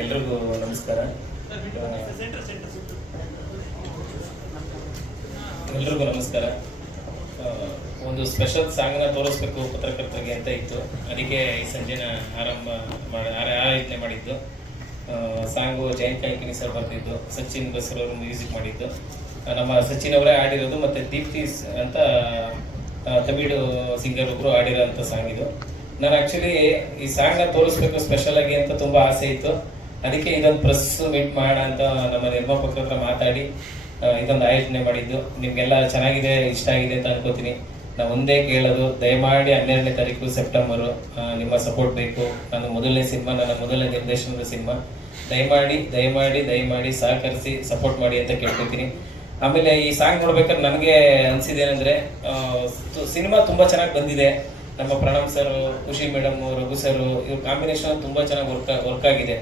ಎಲ್ರಿಗೂ ನಮಸ್ಕಾರ. ಎಲ್ರಿಗೂ ನಮಸ್ಕಾರ. ಒಂದು ಸ್ಪೆಷಲ್ ಸಾಂಗ್ನ ತೋರಿಸ್ಬೇಕು ಪತ್ರಕರ್ತರಿಗೆ ಅಂತ ಇತ್ತು. ಅದಕ್ಕೆ ಈ ಸಂಜೆನ ಆರಂಭ ಮಾಡಿ ಆಯೋಜನೆ ಮಾಡಿದ್ದು. ಸಾಂಗು ಜಯಂತ್ ಕಾಯ್ಕಿನಿ ಸರ್ ಬರ್ತಿದ್ದು ಸಚಿನ್ ಬಸರ್ ಅವರು ಮ್ಯೂಸಿಕ್ ಮಾಡಿದ್ದು. ನಮ್ಮ ಸಚಿನ್ ಅವರೇ ಆಡಿರೋದು ಮತ್ತೆ ದೀಪ್ತಿ ಅಂತ ತಮಿಳು ಸಿಂಗರ್ ಒಬ್ರು ಆಡಿರೋಂಥ ಸಾಂಗ್ ಇದು. ನಾನು ಆಕ್ಚುಲಿ ಈ ಸಾಂಗ್ನ ತೋರಿಸ್ಬೇಕು ಸ್ಪೆಷಲ್ ಆಗಿ ಅಂತ ತುಂಬಾ ಆಸೆ ಇತ್ತು. ಅದಕ್ಕೆ ಇದೊಂದು ಪ್ರೆಸ್ ಮೀಟ್ ಮಾಡ ಅಂತ ನಮ್ಮ ನಿರ್ಮಾಪಕರ ಹತ್ರ ಮಾತಾಡಿ ಇದೊಂದು ಆಯೋಜನೆ ಮಾಡಿದ್ದು. ನಿಮ್ಗೆಲ್ಲ ಚೆನ್ನಾಗಿದೆ, ಇಷ್ಟ ಆಗಿದೆ ಅಂತ ಅನ್ಕೋತೀನಿ. ನಾವು ಒಂದೇ ಕೇಳೋದು, ದಯಮಾಡಿ ಹನ್ನೆರಡನೇ ತಾರೀಕು ಸೆಪ್ಟೆಂಬರು ನಿಮ್ಮ ಸಪೋರ್ಟ್ ಬೇಕು. ನನ್ನ ಮೊದಲನೇ ಸಿನಿಮಾ, ನನ್ನ ಮೊದಲನೇ ನಿರ್ದೇಶನದ ಸಿನಿಮಾ. ದಯಮಾಡಿ ದಯಮಾಡಿ ದಯಮಾಡಿ ಸಹಕರಿಸಿ ಸಪೋರ್ಟ್ ಮಾಡಿ ಅಂತ ಕೇಳ್ಕೊತೀನಿ. ಆಮೇಲೆ ಈ ಸಾಂಗ್ ನೋಡ್ಬೇಕಾದ್ರೆ ನನಗೆ ಅನ್ಸಿದ್ದೇನೆಂದ್ರೆ ಸಿನಿಮಾ ತುಂಬಾ ಚೆನ್ನಾಗಿ ಬಂದಿದೆ. ನಮ್ಮ Pranam sir Khushi madam Raghu sir ಇವ್ರ ಕಾಂಬಿನೇಷನ್ ತುಂಬಾ ಚೆನ್ನಾಗಿ ವರ್ಕ್ ವರ್ಕ್ ಆಗಿದೆ.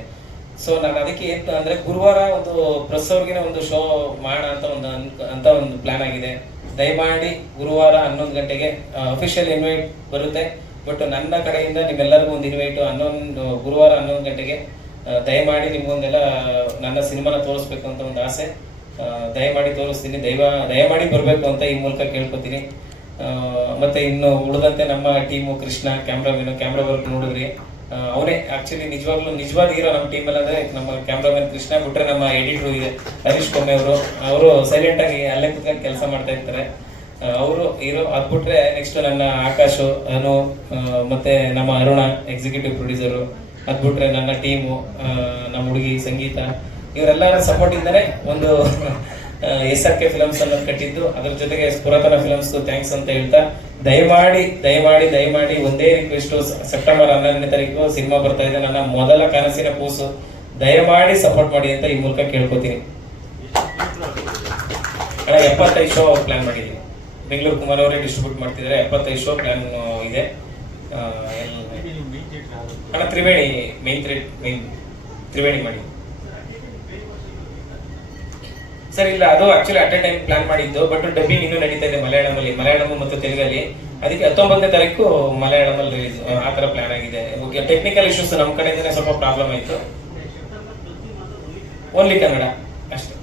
ಸೊ ನಾನು ಅದಕ್ಕೆ ಏನು ಅಂದ್ರೆ ಗುರುವಾರ ಒಂದು ಪ್ರೆಸ್ ಅವ್ರಿಗೆ ಒಂದು ಶೋ ಮಾಡೋಣ ಅಂತ ಒಂದು ಅಂತ ಒಂದು ಪ್ಲಾನ್ ಆಗಿದೆ. ದಯಮಾಡಿ ಗುರುವಾರ ಹನ್ನೊಂದು ಗಂಟೆಗೆ ಅಫಿಷಿಯಲ್ ಇನ್ವೈಟ್ ಬರುತ್ತೆ. ಬಟ್ ನನ್ನ ಕಡೆಯಿಂದ ನಿಮ್ಮೆಲ್ಲರಿಗೂ ಒಂದು ಇನ್ವೈಟ್ ಹನ್ನೊಂದು, ಗುರುವಾರ ಹನ್ನೊಂದು ಗಂಟೆಗೆ ದಯಮಾಡಿ ನಿಮ್ಗೊಂದೆಲ್ಲ, ನನ್ನ ಸಿನಿಮಾನ ತೋರಿಸ್ಬೇಕು ಅಂತ ಒಂದು ಆಸೆ. ದಯಮಾಡಿ ತೋರಿಸ್ತೀನಿ. ದಯವ ದಯಮಾಡಿ ಬರಬೇಕು ಅಂತ ಈ ಮೂಲಕ ಕೇಳ್ಕೊತೀನಿ. ಮತ್ತೆ ಇನ್ನು ಉಳಿದಂತೆ ನಮ್ಮ team Krishna, cameraman camera work ನೋಡಿದ್ರಿ ಅವನೇ ಆಕ್ಚುಲಿ ನಿಜವಾಗ್ಲೂ ನಿಜವಾದ ಹೀರೋ ನಮ್ಮ ಟೀಮಲ್ಲಿ ಅಂದ್ರೆ ನಮ್ಮ ಕ್ಯಾಮ್ರಾಮನ್ ಕೃಷ್ಣ ಬಿಟ್ರೆ ನಮ್ಮ ಎಡಿಟರ್ ಇದೆ, ಹರೀಶ್ ಕೊಮ್ಮೆ ಅವರು. ಅವರು ಸೈಲೆಂಟ್ ಆಗಿ ಅಲ್ಲೇ ಕುತ್ಕೊಂಡು ಕೆಲಸ ಮಾಡ್ತಾ ಇರ್ತಾರೆ. ಅವರು ಹೀರೋ ಅದು ಬಿಟ್ರೆ ನೆಕ್ಸ್ಟ್ ನನ್ನ ಆಕಾಶ್, ಅನು ಮತ್ತೆ ನಮ್ಮ ಅರುಣ ಎಕ್ಸಿಕ್ಯೂಟಿವ್ ಪ್ರೊಡ್ಯೂಸರು ಅದು ಬಿಟ್ರೆ ನನ್ನ ಟೀಮು ನಮ್ಮ ಹುಡುಗಿ ಸಂಗೀತ. ಇವರೆಲ್ಲರ ಸಪೋರ್ಟ್ ಇಂದಾನೆ ಒಂದು ಎಸ್ ಆರ್ ಕೆ ಫಿಲಮ್ಸ್ ಅನ್ನೋದು ಕಟ್ಟಿದ್ದು. ಅದ್ರ ಜೊತೆಗೆ ಪುರಾತನ ಫಿಲಮ್ಸ್ ಥ್ಯಾಂಕ್ಸ್ ಅಂತ ಹೇಳ್ತಾ ದಯಮಾಡಿ ದಯಮಾಡಿ ದಯಮಾಡಿ ಒಂದೇ ರಿಕ್ವೆಸ್ಟ್ ಸೆಪ್ಟೆಂಬರ್ ಹನ್ನೆರಡನೇ ತಾರೀಕು ಸಿನಿಮಾ ಬರ್ತಾ ಇದೆ. ನನ್ನ ಮೊದಲ ಕನಸಿನ ಕೂಸು. ದಯಮಾಡಿ ಸಪೋರ್ಟ್ ಮಾಡಿ ಅಂತ ಈ ಮೂಲಕ ಕೇಳ್ಕೋತೀನಿ. ಅಣ್ಣ ಎಪ್ಪತ್ತೈದು ಶೋ ಪ್ಲಾನ್ ಮಾಡಿದ್ದೀನಿ ಬೆಂಗಳೂರು ಕುಮಾರ್ ಅವರೇ ಡಿಸ್ಟ್ರಿಬ್ಯೂಟ್ ಮಾಡ್ತಿದ್ದಾರೆ. ಎಪ್ಪತ್ತೈದು ಶೋ ಪ್ಲಾನ್ ಇದೆ. ಅಣ್ಣ ತ್ರಿವೇಣಿ ಮೇನ್ ತ್ರಿ ಮೇನ್ ತ್ರಿವೇಣಿ ಮಾಡಿ. ಸರ್, ಇಲ್ಲ, ಅದು actually at a time plan ಮಾಡಿದ್ದು ಬಟ್ ಡಬ್ಬಿಂಗ್ ಇನ್ನೂ ನಡೀತಾ ಇದೆ ಮಲಯಾಳಮಲ್ಲಿ. ಮಲಯಾಳಂ ಮತ್ತು ತೆಲುಗಲ್ಲಿ. ಅದಕ್ಕೆ ಹತ್ತೊಂಬತ್ತನೇ ತಾರೀಕು ಮಲಯಾಳಮಲ್ಲಿ ರಿಲೀಸ್ ಆ ತರ ಪ್ಲಾನ್ ಆಗಿದೆ. ಓಕೆ ಟೆಕ್ನಿಕಲ್ ಇಶ್ಯೂಸ್ ನಮ್ಮ ಕಡೆಯಿಂದನೇ ಸ್ವಲ್ಪ ಪ್ರಾಬ್ಲಮ್ ಆಯಿತು. ಓನ್ಲಿ ಕನ್ನಡ ಅಷ್ಟೇ?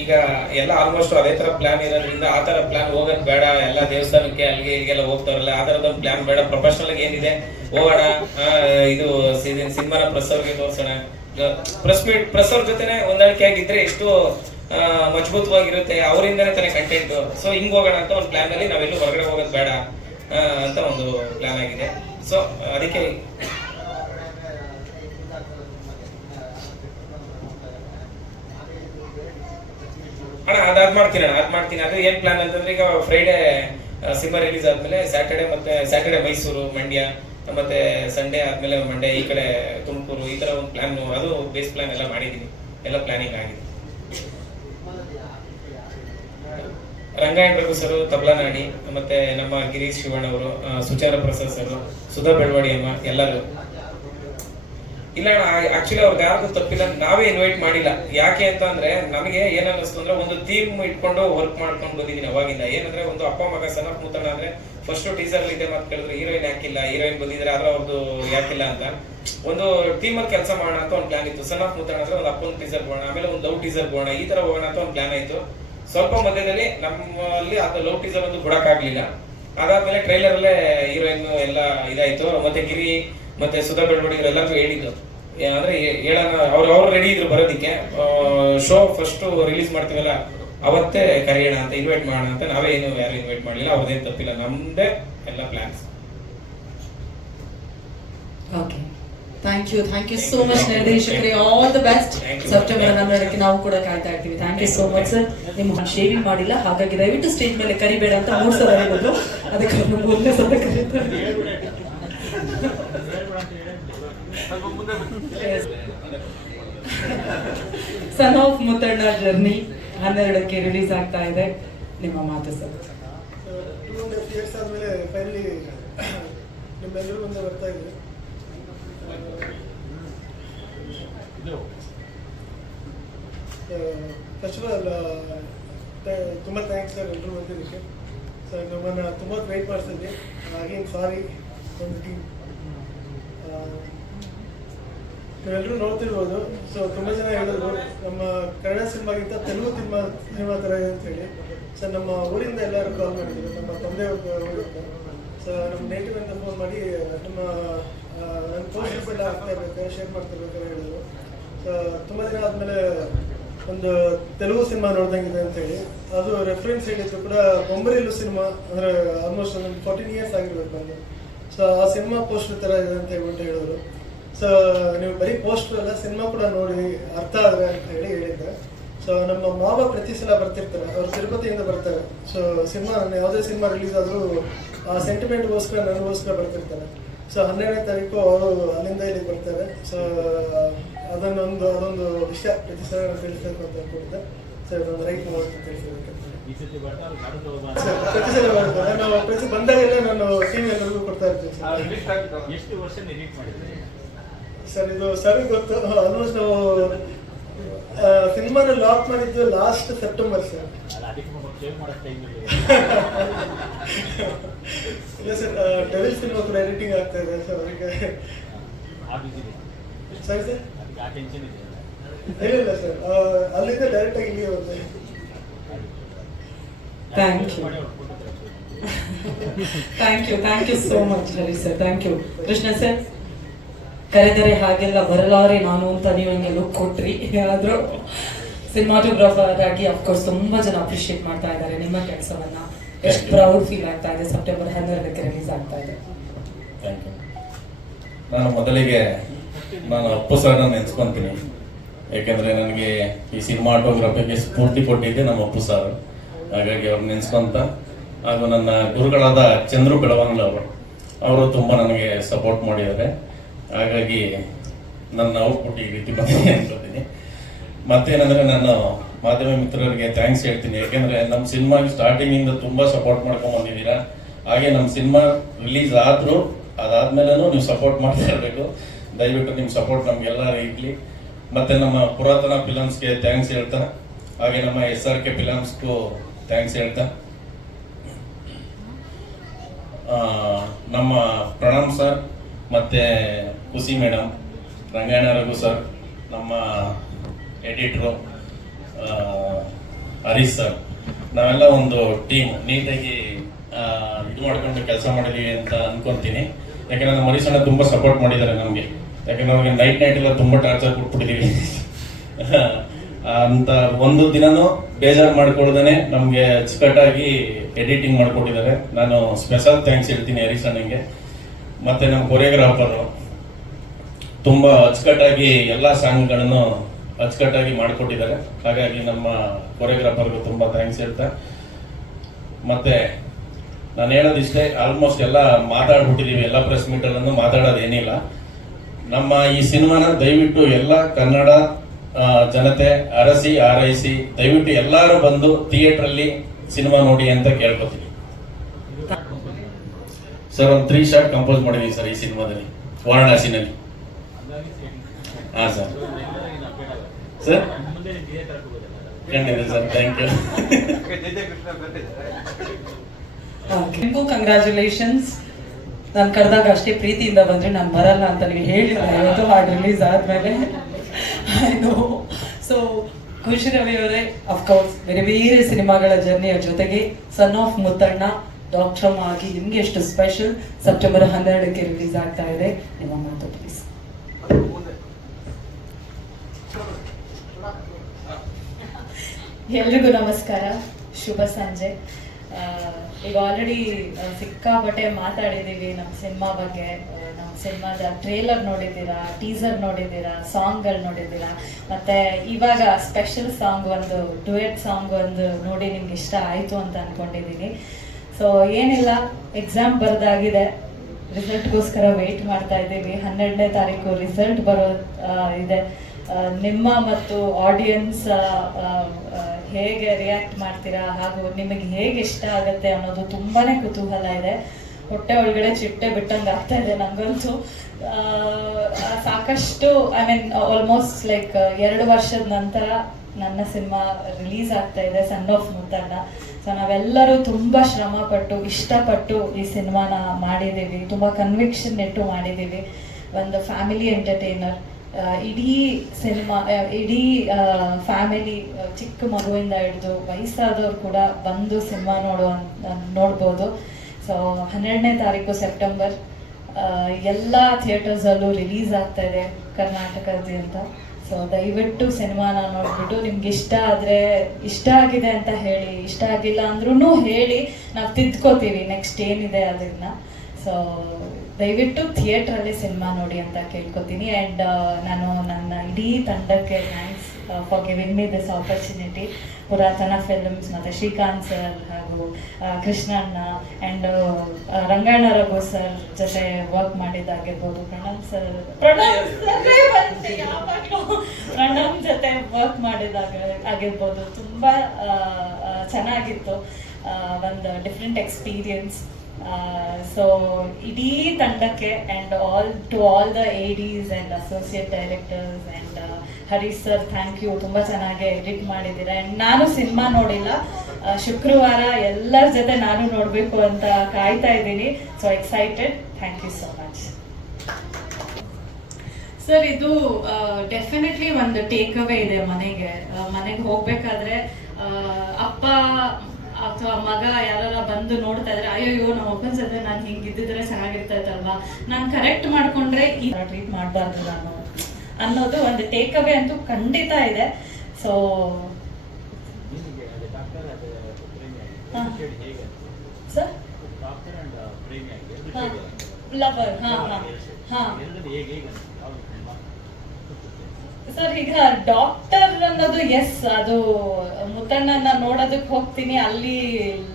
ಈಗ ಎಲ್ಲ ಆಲ್ಮೋಸ್ಟ್ ಅದೇ ತರ ಪ್ಲಾನ್ ಇರೋದ್ರಿಂದ ಆ ತರ ಪ್ಲಾನ್ ಹೋಗೋದ್ ಬೇಡ. ಎಲ್ಲ ದೇವಸ್ಥಾನಕ್ಕೆ ಅಲ್ಲಿಗೆ ಇಲ್ಲಿಗೆಲ್ಲ ಹೋಗ್ತಾರಲ್ಲ ಆ ತರದೊಂದು ಪ್ಲಾನ್ ಬೇಡ. ಪ್ರೊಫೆಷನಲ್ ಏನಿದೆ? ಹೋಗೋಣ. ಇದು ಸಿನಿಮಾನ ಪ್ರೆಸ್ ಅವ್ರಿಗೆ ತೋರ್ಸೋಣ. ಪ್ರೆಸ್ ಮೀಟ್ ಪ್ರೆಸ್ ಅವ್ರ ಜೊತೆನೆ ಹೊಂದಾಣಿಕೆ ಆಗಿದ್ರೆ ಎಷ್ಟು ಮಜಬೂತವಾಗಿರುತ್ತೆ. ಅವರಿಂದನೇ ತಾನೇ ಕಂಟೆಂಟ್ ಸೊ ಹಿಂಗ್ ಹೋಗೋಣ ಅಂತ ಒಂದು ಪ್ಲಾನ್ ಅಲ್ಲಿ ನಾವೆಲ್ಲೂ ಹೊರಗಡೆ ಹೋಗೋದು ಬೇಡ ಅಂತ ಒಂದು ಪ್ಲಾನ್ ಆಗಿದೆ. ಸೊ ಅದಕ್ಕೆ ಅಣ್ಣ ಅದಾದ್ ಮಾಡ್ತೀನಿ ಅಣ್ಣ, ಅದ್ ಮಾಡ್ತೀನಿ. ಅದು ಏನ್ ಪ್ಲಾನ್ ಅಂತಂದ್ರೆ ಈಗ ಫ್ರೈಡೇ ಸಿನಿಮಾ ರಿಲೀಸ್ ಆದ್ಮೇಲೆ ಸ್ಯಾಟರ್ಡೆ ಮತ್ತೆ ಸ್ಯಾಟರ್ಡೆ ಮೈಸೂರು, ಮಂಡ್ಯ, ಮತ್ತೆ ಸಂಡೇ ಆದ್ಮೇಲೆ ಮಂಡ್ಯ ಈ ಕಡೆ ತುಮಕೂರು, ಈ ತರ ಒಂದು ಪ್ಲಾನ್ ಅದು ಬೇಸ್ ಪ್ಲಾನ್ ಎಲ್ಲ ಮಾಡಿದೀನಿ. ಎಲ್ಲ ಪ್ಲಾನಿಂಗ್ ಆಗಿದೆ. ರಂಗಾಯಣ ಪ್ರಭು ಸರ್ ಮತ್ತೆ ನಮ್ಮ ಗಿರೀಶ್ ಶಿವಣ್ಣ ಅವರು ಸುಚಾರ ಪ್ರಸಾದ್ ಸರ್, ಸುಧಾ ಬೆಳವಾಡಿ ಅಮ್ಮ, ಎಲ್ಲರೂ. ಇಲ್ಲ ಆಕ್ಚುಲಿ ಅವ್ರಿಗೆ ಯಾರಿಗೂ ತಪ್ಪಿಲ್ಲ, ನಾವೇ ಇನ್ವೈಟ್ ಮಾಡಿಲ್ಲ. ಯಾಕೆ ಅಂತ ಅಂದ್ರೆ, ನಮಗೆ ಏನನ್ನಿಸ್ತು ಅಂದ್ರೆ ಒಂದು ಥೀಮ್ ಇಟ್ಕೊಂಡು ವರ್ಕ್ ಮಾಡ್ಕೊಂಡು ಬಂದಿದ್ದೀನಿ ಅವಾಗಿಂದ. ಏನಂದ್ರೆ ಒಂದು ಅಪ್ಪ, ಮಗ, ಸಣ್ಣ ಮುತ್ತಣ್ಣ ಅಂದ್ರೆ ಫಸ್ಟ್ ಟೀಸರ್ ಇದೆ ಮಾತು ಕೇಳಿದ್ರೆ ಹೀರೋಯಿನ್ ಯಾಕಿಲ್ಲ? ಹೀರೋಯಿನ್ ಬಂದಿದ್ರೆ ಆದ್ರೆ ಅವ್ರದ್ದು ಯಾಕಿಲ್ಲ ಅಂತ. ಒಂದು ಟೀಮ್ ಅಲ್ಲಿ ಕೆಲಸ ಮಾಡೋಣ ಅಂತ ಒಂದು ಪ್ಲಾನ್ ಇತ್ತು. ಸಣ್ಣ ಮುತ್ತಣ್ಣ ಅಂದ್ರೆ ಒಂದು ಅಪ್ಪನ ಟೀಸರ್ ಬೋಣ ಆಮೇಲೆ ಒಂದು ಲವ್ ಟೀಸರ್ ಬೋಣ ಈ ತರ ಹೋಗೋಣ ಅಂತ ಒಂದು ಪ್ಲಾನ್ ಆಯ್ತು ಸ್ವಲ್ಪ ಮಧ್ಯದಲ್ಲಿ ನಮ್ಮಲ್ಲಿ ಅದು ಲವ್ ಟೀಸರ್ ಒಂದು ಬಿಡಕ್ಕಾಗ್ಲಿಲ್ಲ. ಅದಾದ್ಮೇಲೆ ಟ್ರೈಲರ್ ಅಲ್ಲೇ ಹೀರೋಯಿನ್ ಎಲ್ಲ ಇದಾಯ್ತು. ಮತ್ತೆ ಗಿರಿ, ಮತ್ತೆ ಸುಧಾ ಬೆಳವಡಿ ಎಲ್ಲರೂ ಹೇಳಿದ್ದು. ಏ- ಅಂದ್ರೆ ಹೇ- ಹೇಳೋಣ ಅವ್ರು ಅವ್ರು ರೆಡಿ ಇದ್ರು ಬರೋದಿಕ್ಕೆ. ಶೋ ಫಸ್ಟ್ ರಿಲೀಸ್ ಮಾಡ್ತೀವಲ್ಲ ಅವತ್ತೇ ಕರೆಯೋಣ ಅಂತ ಇನ್ವೈಟ್ ಮಾಡೋಣ ಅಂತ ನಾವೇ ಏನು ಯಾರು ಇನ್ವೈಟ್ ಮಾಡಲಿಲ್ಲ ಅವ್ರದ್ದೇನು ತಪ್ಪಿಲ್ಲ ನಮ್ದೇ ಎಲ್ಲ plans okay thank you thank you so much ನಿರ್ದೇಶಕರೇ all the best Thank you. September ಹನ್ನೆರಡಕ್ಕೆ ನಾವು ಕೂಡ ಕಾಯ್ತಾ ಇರ್ತೀವಿ. Thank you so much sir ನಿಮ್ಮ ಶೇವಿಂಗ್ ಮಾಡಿಲ್ಲ ಹಾಗಾಗಿ ದಯವಿಟ್ಟು ಸ್ಟೇಜ್ ಮೇಲೆ ಕರಿಬೇಡ ಅಂತ ಮೂರು ಸಲ ಹೇಳಿದ್ರು. ಅದಕ್ಕೆ ಮೂರನೇ ಸಲ ಕರೀತಾರೆ ಸನ್ ಆಫ್ ಮುತ್ತಣ್ಣ ಜರ್ನಿ ಹನ್ನೆರಡಕ್ಕೆ ರಿಲೀಸ್ ಆಗ್ತಾ ಇದೆ. ನಿಮ್ಮ ಮಾತು ಸರ್. ಟೂ ಆದಮೇಲೆ ಫೈನಲಿ ಮುಂದೆ ಬರ್ತಾ ಇದೆ. ಫಸ್ಟ್ ತುಂಬ ಥ್ಯಾಂಕ್ಸ್ ಸರ್ ಎಲ್ಲರೂ ಬಂದಿದ್ದಕ್ಕೆ. ಸರ್ ನಮ್ಮನ್ನು ತುಂಬ ವೆಯ್ಟ್ ಮಾಡಿಸಿದ್ವಿ ಹಾಗೇನು ಸಾರಿ ಒಂದು ಟೀಮ್ ನೀವೆಲ್ಲರೂ ನೋಡ್ತಿರ್ಬೋದು. ಸೊ ತುಂಬ ಜನ ಹೇಳಿದ್ರು, ನಮ್ಮ ಕನ್ನಡ ಸಿನಿಮಾಗಿಂತ ತೆಲುಗು ಸಿನಿಮಾ ಸಿನಿಮಾ ಥರ ಇದೆ ಅಂತ ಹೇಳಿ. ಸೊ ನಮ್ಮ ಊರಿಂದ ಎಲ್ಲರೂ ಕಾಲ್ ಮಾಡಿದ್ರು, ನಮ್ಮ ತಂದೆ ಊರಿಂದ ಸೊ ನಮ್ಮ ನೇಟಿವ್ ಅಂತ ಫೋನ್ ಮಾಡಿ, ನಮ್ಮ ನನ್ನ ಪೋಸ್ಟರ್ಸ್ ಎಲ್ಲ ಆಗ್ತಾ ಇರ್ಬೇಕು ಶೇರ್ ಮಾಡ್ತಿರ್ಬೇಕು ಅಂತ ಹೇಳಿದ್ರು. ಸೊ ತುಂಬ ದಿನ ಆದಮೇಲೆ ಒಂದು ತೆಲುಗು ಸಿನಿಮಾ ನೋಡ್ದಂಗಿದೆ ಅಂತ ಹೇಳಿ. ಅದು ರೆಫರೆನ್ಸ್ ಹೇಳಿದ್ರು ಕೂಡ ಬೊಂಬರಿಲು ಸಿನಿಮಾ, ಅಂದರೆ ಆಲ್ಮೋಸ್ಟ್ ಒಂದು ಫೋರ್ಟೀನ್ ಇಯರ್ಸ್ ಆಗಿರ್ಬೇಕು ಅಂದರೆ ಸೊ ಆ ಸಿನಿಮಾ ಪೋಸ್ಟರ್ ಥರ ಇದೆ ಅಂತ ಹೇಳ್ಬಿಟ್ಟು ಹೇಳಿದ್ರು. ಸೊ ನೀವು ಬರೀ ಪೋಸ್ಟರ್ ಅಲ್ಲ ಸಿನಿಮಾ ಕೂಡ ನೋಡಿ ಅರ್ಥ ಆದ್ರೆ ಅಂತ ಹೇಳಿ ಹೇಳಿದ್ದೆ. ಸೊ ನಮ್ಮ ಮಾವ ಪ್ರತಿ ಸಲ ಬರ್ತಿರ್ತಾರೆ ಅವ್ರು ತಿರುಪತಿಯಿಂದ ಬರ್ತಾರೆ. ಸೊ ಸಿನಿಮಾ ಯಾವುದೇ ಸಿನಿಮಾ ರಿಲೀಸ್ ಆದರೂ ಆ ಸೆಂಟಿಮೆಂಟ್ಗೋಸ್ಕರ ನನಗೋಸ್ಕರ ಬರ್ತಿರ್ತಾರೆ. ಸೊ ಹನ್ನೆರಡನೇ ತಾರೀಕು ಅವರು ಅಲ್ಲಿಂದ ಇಲ್ಲಿಗೆ ಬರ್ತಾರೆ. ಸೊ ಅದನ್ನೊಂದು ಅದೊಂದು ವಿಷಯ ಪ್ರತಿ ಸಲ ನಾನು ತಿಳಿಸ್ಬೇಕು ಅಂತ ಅನ್ಕೊಂಡಿದ್ದೆ ಸೊ ಅದೊಂದು ರೈಟ್ ಮಾಡೋದು ತಿಳಿಸ್ಬೇಕು ಪ್ರತಿ ಸಲ ನಾವು ಪ್ರತಿ ಬಂದಾಗೆಲ್ಲ ನಾನು ಟೀಮ್ ಎಲ್ಲರಿಗೂ ಕೊಡ್ತಾ ಇರ್ತೀನಿ ಸರ್ ಎಷ್ಟು ವರ್ಷ ಸರ್ ಇದು ಸರಿ ಗೊತ್ತು. ಆಲ್ಮೋಸ್ಟ್ ನಾವು ಸಿನಿಮಾನ ಲಾಕ್ ಮಾಡಿದ್ದು ಲಾಸ್ಟ್ ಸೆಪ್ಟೆಂಬರ್ ಸರ್. ಅಲ್ಲ ಅದಕ್ಕೆ ಸೇವ್ ಮಾಡೋ ಟೈಮ್ ಇಲ್ಲ ಇಲ್ಲ ಸರ್ ಡೆವಿಲ್ ಸಿನಿಮಾ ಕೂಡ ಎಡಿಟಿಂಗ್ ಆಗ್ತಾ ಇದೆ ಸರ್ ಅದಕ್ಕೆ. ಆ ಬಿಸಿ ಸರಿ ಸರ್. ಅದಕ್ಕೆ ಆ ಟೆನ್ಷನ್ ಇದೆ. ಇಲ್ಲ ಸರ್ ಅಲ್ಲಿಂದ ಡೈರೆಕ್ಟ್ ಆಗಿ ಇಲ್ಲಿಗೆ ಬಂದೆ Thank you. ಮಾಡಿ ಅವ್ರು photo ತೆಗ್ಸ್ಬೇಕು. Thank you thank you so much Hari sir thank you Krishna sir ಕರೆದರೆ ಹಾಗೆಲ್ಲ ಬರಲಾರೆ ನಾನು ಅಂತ ನೀವು ಹಂಗೆ ಲುಕ್ ಕೊಟ್ರಿ ಆದ್ರೂ ಸಿನಿಮಾಟೋಗ್ರಾಫರ್ ಆಗಿ ಅಫ್ಕೋರ್ಸ್ ತುಂಬಾ ಜನ ಅಪ್ರಿಶಿಯೇಟ್ ಮಾಡ್ತಾ ಇದ್ದಾರೆ ನಿಮ್ಮ ಕೆಲಸವನ್ನ. ಎಷ್ಟು ಪ್ರೌಡ್ ಫೀಲ್ ಆಗ್ತಾ ಇದೆ ಸೆಪ್ಟೆಂಬರ್ ಹನ್ನೆರಡಕ್ಕೆ ರಿಲೀಸ್ ಆಗ್ತಾ ಇದೆ. ಥ್ಯಾಂಕ್ ಯು ನಾನು ಮೊದಲಿಗೆ ನಾನು ಅಪ್ಪು ಸರ್ನ ನೆನೆಸ್ಕೊಂತೀನಿ. ಯಾಕೆಂದರೆ ನನಗೆ ಈ ಸಿನಿಮಾಟೋಗ್ರಫಿಗೆ ಸ್ಫೂರ್ತಿ ಕೊಟ್ಟಿದ್ದೆ ನಮ್ಮ ಅಪ್ಪು ಸರ್ ಹಾಗಾಗಿ ಅವ್ರು ನೆನೆಸ್ಕೊಂತ. ಹಾಗೂ ನನ್ನ ಗುರುಗಳಾದ ಚಂದ್ರು ಬೆಳವಂಗ್ಲ ಅವರು ಅವರು ತುಂಬ ನನಗೆ ಸಪೋರ್ಟ್ ಮಾಡಿದ್ದಾರೆ. ಹಾಗಾಗಿ ನನ್ನ ಔಟ್ಪುಟ್ ಈ ರೀತಿ ಬಂದಿದೆ ಅನ್ಕೋತೀನಿ ಮತ್ತೇನಂದ್ರೆ ನಾನು ಮಾಧ್ಯಮ ಮಿತ್ರರಿಗೆ ಥ್ಯಾಂಕ್ಸ್ ಹೇಳ್ತೀನಿ. ಯಾಕೆಂದ್ರೆ ನಮ್ಮ ಸಿನಿಮಾಗೆ ಸ್ಟಾರ್ಟಿಂಗಿಂದ ತುಂಬ ಸಪೋರ್ಟ್ ಮಾಡ್ಕೊಂಡ್ ಬಂದಿದ್ದೀರಾ. ಹಾಗೆ ನಮ್ಮ ಸಿನಿಮಾ ರಿಲೀಸ್ ಆದ್ರೂ ಅದಾದ್ಮೇಲೂ ನೀವು ಸಪೋರ್ಟ್ ಮಾಡ್ತಾ ಇರಬೇಕು. ದಯವಿಟ್ಟು ನಿಮ್ಮ ಸಪೋರ್ಟ್ ನಮಗೆಲ್ಲ ಇರಲಿ. ಮತ್ತೆ ನಮ್ಮ ಪುರಾತನ ಫಿಲಮ್ಸ್ಗೆ ಥ್ಯಾಂಕ್ಸ್ ಹೇಳ್ತಾ, ಹಾಗೆ ನಮ್ಮ ಎಸ್ ಆರ್ ಕೆ ಫಿಲಮ್ಸ್ಗೂ ಥ್ಯಾಂಕ್ಸ್ ಹೇಳ್ತಾ. ನಮ್ಮ ಪ್ರಣಾಮ್ ಸರ್ ಮತ್ತೆ ಖುಷಿ ಮೇಡಮ್. ರಂಗಾಯಣ ರಘು ಸರ್, ನಮ್ಮ ಎಡಿಟ್ರು ಹರೀಶ್ ಸರ್. ನಾವೆಲ್ಲ ಒಂದು ಟೀಮ್ ನೀಟಾಗಿ ಇದು ಮಾಡ್ಕೊಂಡು ಕೆಲಸ ಮಾಡಿದ್ದೀವಿ ಅಂತ ಅಂದ್ಕೊತೀನಿ ಯಾಕೆಂದ್ರೆ ನಮ್ಮ ಹರೀಶ್ ಅಣ್ಣ ತುಂಬ ಸಪೋರ್ಟ್ ಮಾಡಿದ್ದಾರೆ ನಮಗೆ. ಯಾಕಂದ್ರೆ ಅವ್ರಿಗೆ ನೈಟ್ ನೈಟ್ ಎಲ್ಲ ತುಂಬ ಟಾರ್ಚರ್ ಕೊಟ್ಬಿಟ್ಟಿದೀವಿ. ಅಂತ ಒಂದು ದಿನನೂ ಬೇಜಾರು ಮಾಡಿಕೊಡ್ದೇ ನಮಗೆ ಅಚ್ಚುಕಟ್ಟಾಗಿ ಎಡಿಟಿಂಗ್ ಮಾಡ್ಕೊಟ್ಟಿದ್ದಾರೆ. ನಾನು ಸ್ಪೆಷಲ್ ಥ್ಯಾಂಕ್ಸ್ ಹೇಳ್ತೀನಿ ಹರೀಶ್ ಅಣ್ಣಂಗೆ. ಮತ್ತು ನಮ್ಮ ಕೊರಿಯೋಗ್ರಾಫರು ತುಂಬಾ ಅಚ್ಚುಕಟ್ಟಾಗಿ ಎಲ್ಲ ಸಾಂಗ್ಗಳನ್ನು ಅಚ್ಚುಕಟ್ಟಾಗಿ ಮಾಡಿಕೊಟ್ಟಿದ್ದಾರೆ. ಹಾಗಾಗಿ ನಮ್ಮ ಕೊರಿಯೋಗ್ರಾಫರ್ಗೂ ತುಂಬಾ ಥ್ಯಾಂಕ್ಸ್ ಹೇಳ್ತಾ. ಮತ್ತೆ ನಾನು ಹೇಳೋದಿಷ್ಟೇ ಆಲ್ಮೋಸ್ಟ್ ಎಲ್ಲ ಮಾತಾಡ್ಬಿಟ್ಟಿದ್ದೀವಿ ಎಲ್ಲ ಪ್ರೆಸ್ ಮೀಟಲ್ಲೂ ಮಾತಾಡೋದೇನಿಲ್ಲ ನಮ್ಮ ಈ ಸಿನಿಮಾನ ದಯವಿಟ್ಟು ಎಲ್ಲ ಕನ್ನಡ ಜನತೆ, ಅರಸಿ, ಆರೈಸಿ, ದಯವಿಟ್ಟು ಎಲ್ಲರೂ ಬಂದು ಥಿಯೇಟ್ರಲ್ಲಿ ಸಿನಿಮಾ ನೋಡಿ ಅಂತ ಕೇಳ್ಕೊತೀನಿ ಸರ್, ಒಂದು ತ್ರೀ ಶಾರ್ಟ್ ಕಂಪೋಸ್ ಮಾಡಿದೀವಿ ಸರ್ ಈ ಸಿನಿಮಾದಲ್ಲಿ, ವಾರಣಾಸಿನಲ್ಲಿ. ಹಾ, ಸರ್. ಸರ್? ಖಂಡಿತ, ಸರ್. ಥ್ಯಾಂಕ್ ಯು ಕಂಗ್ರ್ಯಾಚುಲೇಷನ್ಸ್ ನಾನು ಕರೆದಾಗ ಅಷ್ಟೇ ಪ್ರೀತಿಯಿಂದ ಬಂದ್ರೆ ನಾನು ಬರಲ್ಲ ಅಂತ ನೀವು ಹೇಳಿಲ್ಲ ಇವತ್ತು ಹಾಡು ರಿಲೀಸ್ ಆದ್ಮೇಲೆ. ನೋ ಸೊ ಖುಷಿ ರವಿ ಅವರೇ ಅಫ್ಕೋರ್ಸ್ ಬೇರೆ ಬೇರೆ ಸಿನಿಮಾಗಳ ಜರ್ನಿಯ ಜೊತೆಗೆ ಸನ್ ಆಫ್ ಮುತ್ತಣ್ಣ ಡಾಕ್ಟ್ರಮ್ ಆಗಿ ನಿಮ್ಗೆ ಎಷ್ಟು ಸ್ಪೆಷಲ್ ಸೆಪ್ಟೆಂಬರ್ ಹನ್ನೆರಡಕ್ಕೆ ರಿಲೀಸ್ ಆಗ್ತಾ ಇದೆ. ನಿಮ್ಮ ಮಾತು ಪ್ಲೀಸ್ ಎಲ್ರಿಗೂ ನಮಸ್ಕಾರ. ಶುಭ ಸಂಜೆ. ಈಗ ಆಲ್ರೆಡಿ ಸಿಕ್ಕಾಪಟ್ಟೆ ಮಾತಾಡಿದ್ದೀವಿ ನಮ್ಮ ಸಿನಿಮಾ ಬಗ್ಗೆ. ನಮ್ಮ ಸಿನಿಮಾದ ಟ್ರೇಲರ್ ನೋಡಿದ್ದೀರಾ ಟೀಸರ್ ನೋಡಿದ್ದೀರಾ ಸಾಂಗ್ಗಳು ನೋಡಿದ್ದೀರಾ? ಮತ್ತೆ ಇವಾಗ ಸ್ಪೆಷಲ್ ಸಾಂಗ್ ಒಂದು ಡುಯೆಟ್ ಸಾಂಗ್ ಒಂದು ನೋಡಿ ನಿಮ್ಗೆ ಇಷ್ಟ ಆಯಿತು ಅಂತ ಅನ್ಕೊಂಡಿದ್ದೀನಿ ಸೊ ಏನಿಲ್ಲ ಎಕ್ಸಾಮ್ ಬರೆದಾಗಿದೆ. ರಿಸಲ್ಟ್ಗೋಸ್ಕರ ವೆಯ್ಟ್ ಮಾಡ್ತಾ ಇದ್ದೀವಿ. ಹನ್ನೆರಡನೇ ತಾರೀಕು ರಿಸಲ್ಟ್ ಬರೋ ಇದೆ. ನಿಮ್ಮ ಮತ್ತು ಆಡಿಯನ್ಸ್ ಹೇಗೆ ರಿಯಾಕ್ಟ್ ಮಾಡ್ತೀರಾ ಹಾಗೂ ನಿಮಗೆ ಹೇಗೆ ಇಷ್ಟ ಆಗುತ್ತೆ ಅನ್ನೋದು ತುಂಬಾನೇ ಕುತೂಹಲ ಇದೆ. ಹೊಟ್ಟೆ ಒಳಗಡೆ ಚಿಟ್ಟೆ ಬಿಟ್ಟಂಗೆ ಆಗ್ತಾ ಇದೆ ನಂಗಂತೂ. ಆ, ಆ, ಸಾಕಷ್ಟು ಐ ಮೀನ್ ಆಲ್ಮೋಸ್ಟ್ ಲೈಕ್ ಎರಡು ವರ್ಷದ ನಂತರ ನನ್ನ ಸಿನಿಮಾ ರಿಲೀಸ್ ಆಗ್ತಾ ಇದೆ ಸನ್ ಆಫ್ ಮುತ್ತಣ್ಣ ಸೊ ನಾವೆಲ್ಲರೂ ತುಂಬಾ ಶ್ರಮ ಪಟ್ಟು ಇಷ್ಟಪಟ್ಟು ಈ ಸಿನಿಮಾನ ಮಾಡಿದ್ದೀವಿ. ತುಂಬಾ ಕನ್ವಿಕ್ಷನ್ ಇಟ್ಟು ಮಾಡಿದ್ದೀವಿ. ಒಂದು ಫ್ಯಾಮಿಲಿ ಎಂಟರ್ಟೈನರ್ ಇಡೀ ಸಿನಿಮಾ ಇಡೀ ಫ್ಯಾಮಿಲಿ ಚಿಕ್ಕ ಮಗುವಿಂದ ಹಿಡಿದು ವಯಸ್ಸಾದವ್ರು ಕೂಡ ಬಂದು ಸಿನಿಮಾ ನೋಡುವ ನೋಡ್ಬೋದು. ಸೊ ಹನ್ನೆರಡನೇ ತಾರೀಕು ಸೆಪ್ಟೆಂಬರ್ ಎಲ್ಲ ಥಿಯೇಟರ್ಸಲ್ಲೂ ರಿಲೀಸ್ ಆಗ್ತಾ ಇದೆ ಅಂತ. ಸೊ ದಯವಿಟ್ಟು ಸಿನಿಮಾನ ನೋಡ್ಬಿಟ್ಟು ನಿಮ್ಗೆ ಇಷ್ಟ ಆದರೆ ಇಷ್ಟ ಆಗಿದೆ ಅಂತ ಹೇಳಿ, ಇಷ್ಟ ಆಗಿಲ್ಲ ಅಂದ್ರೂ ಹೇಳಿ ನಾವು ತಿದ್ಕೋತೀವಿ ನೆಕ್ಸ್ಟ್ ಏನಿದೆ ಅದನ್ನ. ಸೊ ದಯವಿಟ್ಟು ಥಿಯೇಟ್ರಲ್ಲಿ ಸಿನಿಮಾ ನೋಡಿ ಅಂತ ಕೇಳ್ಕೊತೀನಿ. ಆ್ಯಂಡ್ ನಾನು ನನ್ನ ಇಡೀ ತಂಡಕ್ಕೆ thanks for giving me this opportunity Puratana films ಮತ್ತು ಶ್ರೀಕಾಂತ್ ಸರ್ ಹಾಗೂ ಕೃಷ್ಣಣ್ಣ ಆ್ಯಂಡ್ ರಂಗಣ್ಣ ರಘು ಸರ್ ಜೊತೆ ವರ್ಕ್ ಮಾಡಿದ್ದಾಗಿರ್ಬೋದು. ಪ್ರಣವ್ ಸರ್ ಬಂದೆ ಪ್ರಣಮ್ ಜೊತೆ ವರ್ಕ್ ಮಾಡಿದಾಗ ಆಗಿರ್ಬೋದು. ತುಂಬ ಚೆನ್ನಾಗಿತ್ತು ಒಂದು ಡಿಫ್ರೆಂಟ್ ಎಕ್ಸ್ಪೀರಿಯನ್ಸ್ ಸೊ ಇಡೀ ತಂಡಕ್ಕೆ and all to all the ADs and associate directors and Harish sir thank you ತುಂಬ ಚೆನ್ನಾಗಿ ಎಡಿಟ್ ಮಾಡಿದ್ದೀರಾ. ಆ್ಯಂಡ್ ನಾನು ಸಿನಿಮಾ ನೋಡಿಲ್ಲ. ಆ, ಶುಕ್ರವಾರ ಎಲ್ಲರ ಜೊತೆ ನಾನು ನೋಡಬೇಕು ಅಂತ ಕಾಯ್ತಾ ಇದ್ದೀನಿ. So excited thank you so much sir ಇದು ಡೆಫಿನೆಟ್ಲಿ ಒಂದು ಟೇಕ್ ಅವೇ ಇದೆ ಮನೆಗೆ. ಮನೆಗೆ ಹೋಗ್ಬೇಕಾದ್ರೆ ಅಪ್ಪ ಅಥವಾ ಮಗ ಯಾರ ಬಂದು ನೋಡ್ತಾ ಇದ್ರೆ ಅಯ್ಯೋ ನಮ್ಮ ಅಪ್ಪನ ಜೊತೆ ನಾನು ಹಿಂಗಿದ್ದಿದ್ರೆ ಚೆನ್ನಾಗಿರ್ತಾ ಇತ್ತಲ್ವಾ ನಾನು ಕರೆಕ್ಟ್ ಮಾಡ್ಕೊಂಡ್ರೆ ಈ ಟ್ರೀಟ್ ಮಾಡಬಾರ್ದು ನಾನು ಅನ್ನೋದು ಒಂದು ಟೇಕ್ ಅವೇ ಅಂತೂ ಖಂಡಿತ ಇದೆ. So sir. ಲವರ್ ಹಾ. ಹಾ. ಹಾ ಎರಡರಲ್ಲಿ ಹೇಗೆ ಹೇಗೆ ಅನ್ಸುತ್ತೆ ಯಾವ್ದು ತುಂಬಾ ಸರ್, ಈಗ ಡಾಕ್ಟರ್ ಅನ್ನೋದು ಎಸ್ ಅದು ಮುತ್ತಣ್ಣನ ನೋಡೋದಕ್ಕೆ ಹೋಗ್ತೀನಿ, ಅಲ್ಲಿ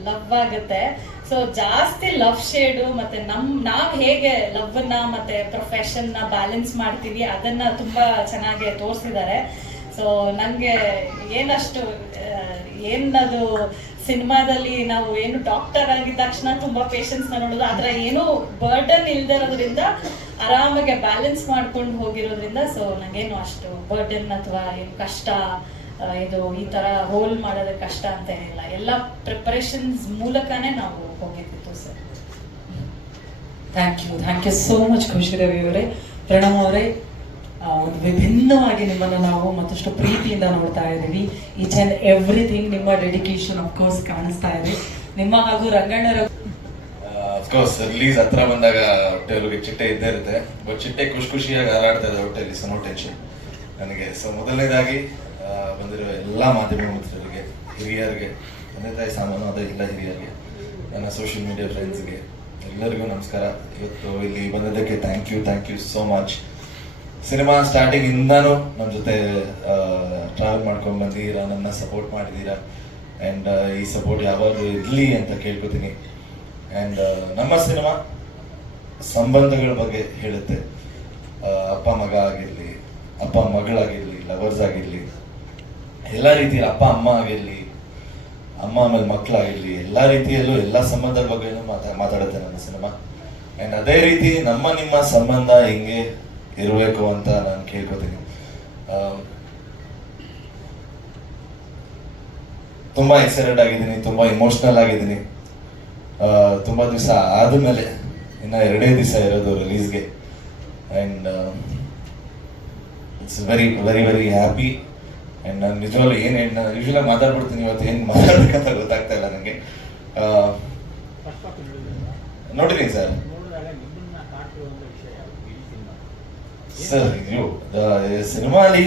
ಲವ್ ಆಗುತ್ತೆ. ಸೊ ಜಾಸ್ತಿ ಲವ್ ಶೇಡು ಮತ್ತೆ ನಮ್, ನಾವ್ ಹೇಗೆ ಲವ್ನ ಮತ್ತೆ ಪ್ರೊಫೆಷನ್ನ ಬ್ಯಾಲೆನ್ಸ್ ಮಾಡ್ತೀವಿ, ಅದನ್ನ ತುಂಬಾ ಚೆನ್ನಾಗಿ ತೋರಿಸಿದ್ದಾರೆ. ಸೊ ನಂಗೆ ಏನಷ್ಟು ಏನದು ಸಿನಿಮಾದಲ್ಲಿ ನಾವು ಏನು ಡಾಕ್ಟರ್ ಆಗಿದ ತಕ್ಷಣ ತುಂಬಾ ಪೇಷನ್ಸ್ ನೋಡೋದು ಆತರ ಏನು ಬರ್ಡನ್ ಇಲ್ದಿರೋದ್ರಿಂದ ಆರಾಮಾಗಿ ಬ್ಯಾಲೆನ್ಸ್ ಮಾಡ್ಕೊಂಡು ಹೋಗಿರೋದ್ರಿಂದ ಸೊ ನಂಗೇನು ಅಷ್ಟು ಬರ್ಡನ್ ಅಥವಾ ಏನು ಕಷ್ಟ ಇದು ಈ ತರ ಹೋಲ್ ಮಾಡೋದಕ್ಕೆ ಕಷ್ಟ ಅಂತ ಏನಿಲ್ಲ. ಎಲ್ಲ ಪ್ರಿಪರೇಷನ್ಸ್ ಮೂಲಕನೇ ನಾವು ಹೋಗಿದ್ದಿತ್ತು sir thank you thank you so much Khushi Ravi ಅವರೇ. ಪ್ರಣಮ್ ಅವರೇ ಒಂದು ವಿಭಿನ್ನವಾಗಿ ನಿಮ್ಮನ್ನು ನಾವು ಮತ್ತಷ್ಟು ಪ್ರೀತಿಯಿಂದ ನೋಡ್ತಾ ಇದ್ದೀವಿ. ಈಚ್ ಆ್ಯಂಡ್ ಎವ್ರಿಥಿಂಗ್ ನಿಮ್ಮ ಡೆಡಿಕೇಶನ್ ಕೋರ್ಸ್ ಕಾಣಿಸ್ತಾ ಇದೆ. ನಿಮ್ಮ ಹಾಗೂ ರಂಗಣ್ಣರ ಅಫ್ಕೋರ್ಸ್ ರಿಲೀಸ್ ಹತ್ರ ಬಂದಾಗ ಹೊಟ್ಟೆಯವ್ರಿಗೆ ಚಿಟ್ಟೆ ಇದ್ದೇ ಇರುತ್ತೆ. ಬಟ್ ಚಿಟ್ಟೆ ಖುಷಿ ಖುಷಿಯಾಗಿ ಹಾರಾಡ್ತಾ ಇದೆ ಹೊಟ್ಟೆಯಲ್ಲಿ ಸೊ ನೋ ಟೆನ್ಷನ್ ನನಗೆ ಸೊ ಮೊದಲನೇದಾಗಿ ಬಂದಿರೋ ಎಲ್ಲ ಮಾಧ್ಯಮ ಮಿತ್ರರಿಗೆ, ಹಿರಿಯರಿಗೆ, ತಂದೆ ತಾಯಿ ಅದೇ ಇಲ್ಲ ಹಿರಿಯರಿಗೆ, ನನ್ನ ಸೋಷಿಯಲ್ ಮೀಡಿಯಾ ಫ್ರೆಂಡ್ಸ್ಗೆ ಎಲ್ಲರಿಗೂ ನಮಸ್ಕಾರ. ಇವತ್ತು ಇಲ್ಲಿ ಬಂದಿದ್ದಕ್ಕೆ thank you thank you so much cinema starting ಇಂದಾನು ನಮ್ಮ ಜೊತೆ ಟ್ರಾವೆಲ್ ಮಾಡ್ಕೊಂಡು ಬಂದಿದ್ದೀರಾ ನನ್ನ ಸಪೋರ್ಟ್ ಮಾಡಿದ್ದೀರಾ? ಆ್ಯಂಡ್ ಈ ಸಪೋರ್ಟ್ ಯಾವಾಗಲೂ ಇರಲಿ ಅಂತ ಕೇಳ್ಕೊತೀನಿ. ಆ್ಯಂಡ್ ನಮ್ಮ ಸಿನಿಮಾ ಸಂಬಂಧಗಳ ಬಗ್ಗೆ ಹೇಳುತ್ತೆ. ಅಪ್ಪ ಮಗ ಆಗಿರಲಿ, ಅಪ್ಪ ಮಗಳಾಗಿರಲಿ ಲವರ್ಸ್ ಆಗಿರಲಿ, ಎಲ್ಲ ರೀತಿಯ ಅಪ್ಪ, ಅಮ್ಮ ಆಗಿರಲಿ, ಅಮ್ಮ ಆಮೇಲೆ ಮಕ್ಕಳಾಗಿರಲಿ ಎಲ್ಲ ರೀತಿಯಲ್ಲೂ ಎಲ್ಲ ಸಂಬಂಧದ ಬಗ್ಗೆಯೂ ಮಾತಾ, ಮಾತಾಡುತ್ತೆ ನನ್ನ ಸಿನಿಮಾ. ಆ್ಯಂಡ್ ಅದೇ ರೀತಿ ನಮ್ಮ ನಿಮ್ಮ ಸಂಬಂಧ ಹಿಂಗೆ ಇರಬೇಕು ಅಂತ ನಾನು ಕೇಳ್ಕೊತೀನಿ. ತುಂಬ ಎಕ್ಸೈಟೆಡ್ ಆಗಿದ್ದೀನಿ ತುಂಬಾ ಇಮೋಷ್ನಲ್ ಆಗಿದ್ದೀನಿ. ತುಂಬ ದಿವಸ ಆದಮೇಲೆ ಇನ್ನ ಎರಡೇ ದಿವಸ ಇರೋದು ರಿಲೀಸ್ಗೆ and it's very very very happy and ನಾನು ನಿಜವಾಗ್ಲೂ ಏನು ನಾನು ಯೂಶ್ವಲಾಗಿ ಮಾತಾಡ್ಬಿಡ್ತೀನಿ ಇವತ್ತು ಏನು ಮಾತಾಡ್ಬೇಕಂತ ಗೊತ್ತಾಗ್ತಾ ಇಲ್ಲ ನನಗೆ. ನೋಡಿದ್ದೀನಿ ಸರ್ ನೋಡಿದಾಗ ನಿಮ್ಮನ್ನ ಕಾಡ್ತಿರುವಂತ ವಿಷಯ ಯಾವುದು ಇಡೀ ಸಿನಿಮಾ ಸರ್ ಇದು ಸಿನಿಮಾಲಿ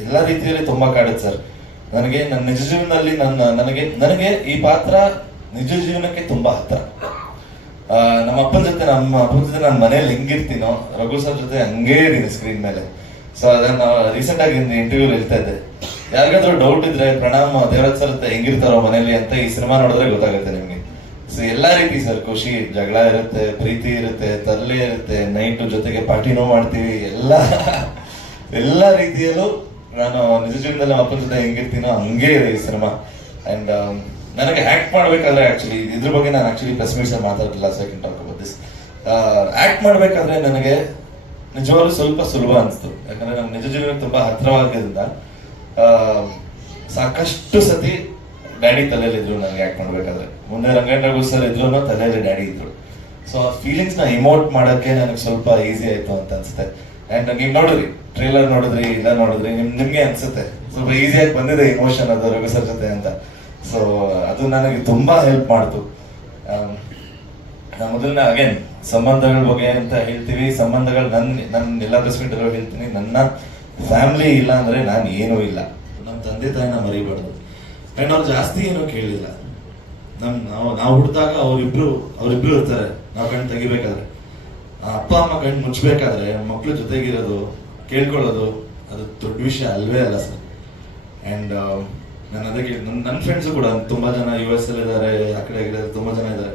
ಎಲ್ಲ ರೀತಿಯಲ್ಲಿ ತುಂಬಾ ಕಾಡುತ್ತೆ ಸರ್. ನನಗೆ ನನ್ನ ನಿಜ ಜೀವನದಲ್ಲಿ ನನ್ನ, ನನಗೆ ನನಗೆ ಈ ಪಾತ್ರ ನಿಜ ಜೀವನಕ್ಕೆ ತುಂಬಾ ಹತ್ರ. ನಮ್ಮ ಅಪ್ಪನ ಜೊತೆ ನಮ್ಮ ಅಪ್ಪನ ಜೊತೆ ನಾನು ಮನೇಲಿ ಹೆಂಗಿರ್ತೀನೋ, ರಘು ಸರ್ ಜೊತೆ ಹಂಗೇ ಇದ್ದೀನಿ ಸ್ಕ್ರೀನ್ ಮೇಲೆ. ಸೊ ಅದನ್ನ ರೀಸೆಂಟ್ ಆಗಿ ಇಂಟರ್ವ್ಯೂ ಹೇಳ್ತಾ ಇದ್ದೆ. ಯಾರಿಗಾದ್ರೂ ಡೌಟ್ ಇದ್ರೆ ಪ್ರಣಾಮ್ ದೇವರಾಜ್ ಸರ್ ಜೊತೆ ಹೆಂಗಿರ್ತಾರೋ ಮನೇಲಿ ಅಂತ ಈ ಸಿನಿಮಾ ನೋಡಿದ್ರೆ ಗೊತ್ತಾಗುತ್ತೆ ನಿಮ್ಗೆ. ಸೊ ಎಲ್ಲ ರೀತಿ ಸರ್ ಖುಷಿ ಜಗಳ ಇರುತ್ತೆ ಪ್ರೀತಿ ಇರುತ್ತೆ ತರಲೆ ಇರುತ್ತೆ ನೈಟ್ ಜೊತೆಗೆ ಪಾರ್ಟಿನೂ ಮಾಡ್ತೀವಿ ಎಲ್ಲ ಎಲ್ಲ ರೀತಿಯಲ್ಲೂ ನಾನು ನಿಜ ಜೀವನದಲ್ಲಿ ಅಪ್ಪನ ಜೊತೆ ಹೆಂಗಿರ್ತೀನೋ ಹಂಗೆ ಇದೆ ಈ ಸಿನಿಮಾ ಅಂಡ್ ನನಗೆ ಆಕ್ಟ್ ಮಾಡಬೇಕಾದ್ರೆ ಆಕ್ಚುಲಿ ಇದ್ರ ಬಗ್ಗೆ ನಾನು ಆಕ್ಚುಲಿ ಪ್ರೆಸ್ ಸರ್ ಮಾತಾಡ್ತಿಲ್ಲ second talk about this act ಮಾಡಬೇಕಾದ್ರೆ ನನಗೆ ನಿಜವಾಗ್ಲೂ ಸ್ವಲ್ಪ ಸುಲಭ ಅನಿಸ್ತು. ಯಾಕಂದ್ರೆ ನಾನು ನಿಜ ಜೀವನಕ್ಕೆ ತುಂಬಾ ಹತ್ತಿರವಾಗಿದ್ದ ಆ, ಸಾಕಷ್ಟು ಸತಿ ಡ್ಯಾಡಿ ತಲೆಯಲ್ಲಿದ್ರು ನನಗೆ ಆಕ್ಟ್ ಮಾಡ್ಬೇಕಾದ್ರೆ. ಮುಂದೆ ರಂಗೇಂದ್ರ ಸರ್ ಇದ್ರು ತಲೆಯಲ್ಲಿ ಡ್ಯಾಡಿ ಇದ್ರು. ಸೊ ಆ ಫೀಲಿಂಗ್ಸ್ನ ಇಮೋಟ್ ಮಾಡೋಕ್ಕೆ ನನಗೆ ಸ್ವಲ್ಪ ಈಸಿ ಆಯ್ತು ಅಂತ ಅನ್ಸುತ್ತೆ. ಅಂಡ್ ನೀವು ನೋಡಿದ್ರಿ ಟ್ರೇಲರ್ ನೋಡಿದ್ರಿ ಇಲ್ಲ ನೋಡಿದ್ರಿ ನಿಮ್ ನಿಮ್ಗೆ ಅನ್ಸುತ್ತೆ. ಸ್ವಲ್ಪ ಈಸಿಯಾಗಿ ಬಂದಿದೆ ಇಮೋಷನ್ ಅದು ರಘು ಸರ್ ಜೊತೆ ಅಂತ. ಸೊ ಅದು ನನಗೆ ತುಂಬಾ ಹೆಲ್ಪ್ ಮಾಡ್ತು. ಆಮ್, ನಾ ಮೊದಲನೇ ಅಗೇನ್ ಸಂಬಂಧಗಳ ಬಗ್ಗೆ ಅಂತ ಹೇಳ್ತೀವಿ. ಸಂಬಂಧಗಳು ನನ್ ನನ್ನ ಎಲ್ಲ ಪ್ರೆಸ್ಮೆಂಟಲ್ಲೂ ಹೇಳ್ತೀನಿ. ನನ್ನ ಫ್ಯಾಮಿಲಿ ಇಲ್ಲ ಅಂದ್ರೆ ನಾನು ಏನೂ ಇಲ್ಲ. ನಮ್ಮ ತಂದೆ ತಾಯಿನ ಮರಿಬಾರ್ದು. ಅಂಡ್ ಅವ್ರು ಜಾಸ್ತಿ ಏನೋ ಕೇಳಿಲ್ಲ. ನಮ್ ನಾವು ನಾವು ಹುಟ್ಟಿದಾಗ ಅವರಿಬ್ರು ಅವರಿಬ್ರು ಇರ್ತಾರೆ. ನಾವು ಕಣ್ಣು ತೆಗಿಬೇಕಾದ್ರೆ. ಅಪ್ಪ, ಅಮ್ಮ ಕಣ್ಣು ಮುಚ್ಚಬೇಕಾದ್ರೆ ಮಕ್ಳು ಜೊತೆಗಿರೋದು, ಕೇಳ್ಕೊಳ್ಳೋದು, ಅದು ದೊಡ್ಡ ವಿಷಯ ಅಲ್ವೇ ಅಲ್ಲ ಸರ್. ಅಂಡ್ ನಾನು ಅದಕ್ಕೆ ನನ್ನ ನನ್ನ ಫ್ರೆಂಡ್ಸು ಕೂಡ ತುಂಬ ಜನ ಯು ಎಸ್ ಅಲ್ಲಿ ಇದ್ದಾರೆ ಆ ಕಡೆ ತುಂಬ ತುಂಬಾ ಜನ ಇದ್ದಾರೆ